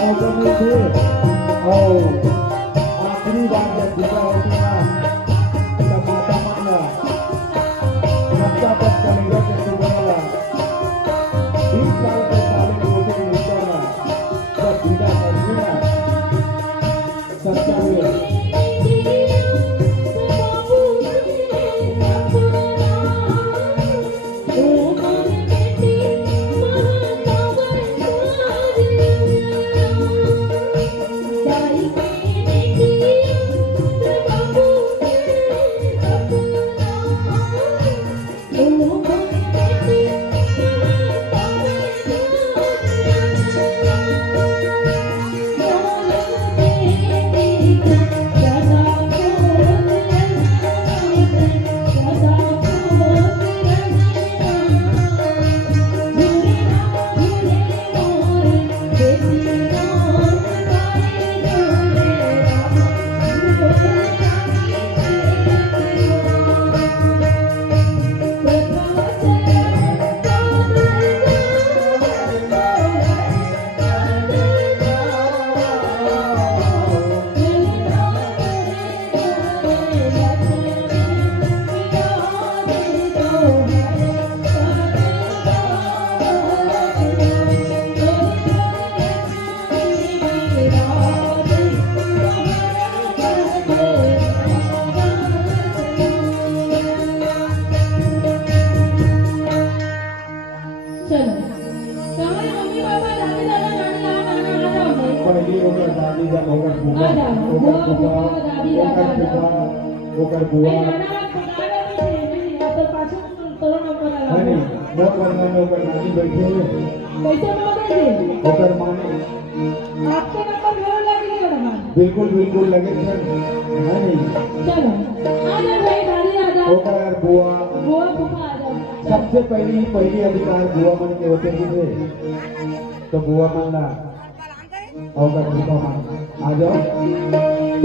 बनी थी और आखिरी बार जब पूजा होती है तब माता माना रक्षा पर चलेगा के सुबह 20 साल के साले होते निकलना जब पूजा करनी ना सच्चा हुए दादी जब होकर बुआ होकर बुआ होकर बुआ नहीं होकर नानी बैठे हुए होकर माने बिल्कुल बिल्कुल लगे सर नहीं होकर बुआ सबसे पहली अधिकार बुआ मन के होते थे तो बुआ मन ला और आ जाओ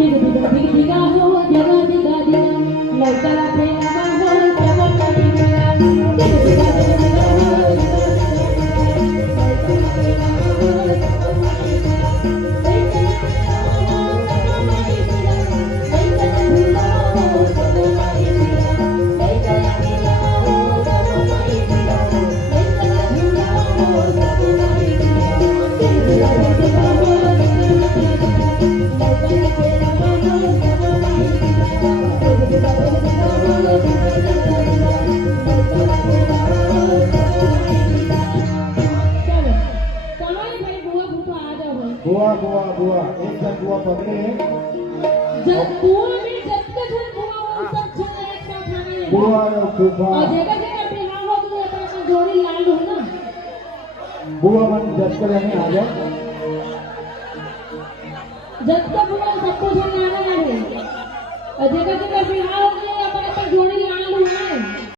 बुआ एक जन बुआ पकड़े जब बुआ में जब तक बुआ वो सब छन एक साथ आने बुआ और फूफा और जगह जगह पे हां हो तो अपना जोड़ी लाल हो ना बुआ मन जब तक नहीं आ जाए जब तक बुआ सबको छन आना है और जगह जगह पे हां हो तो अपना जोड़ी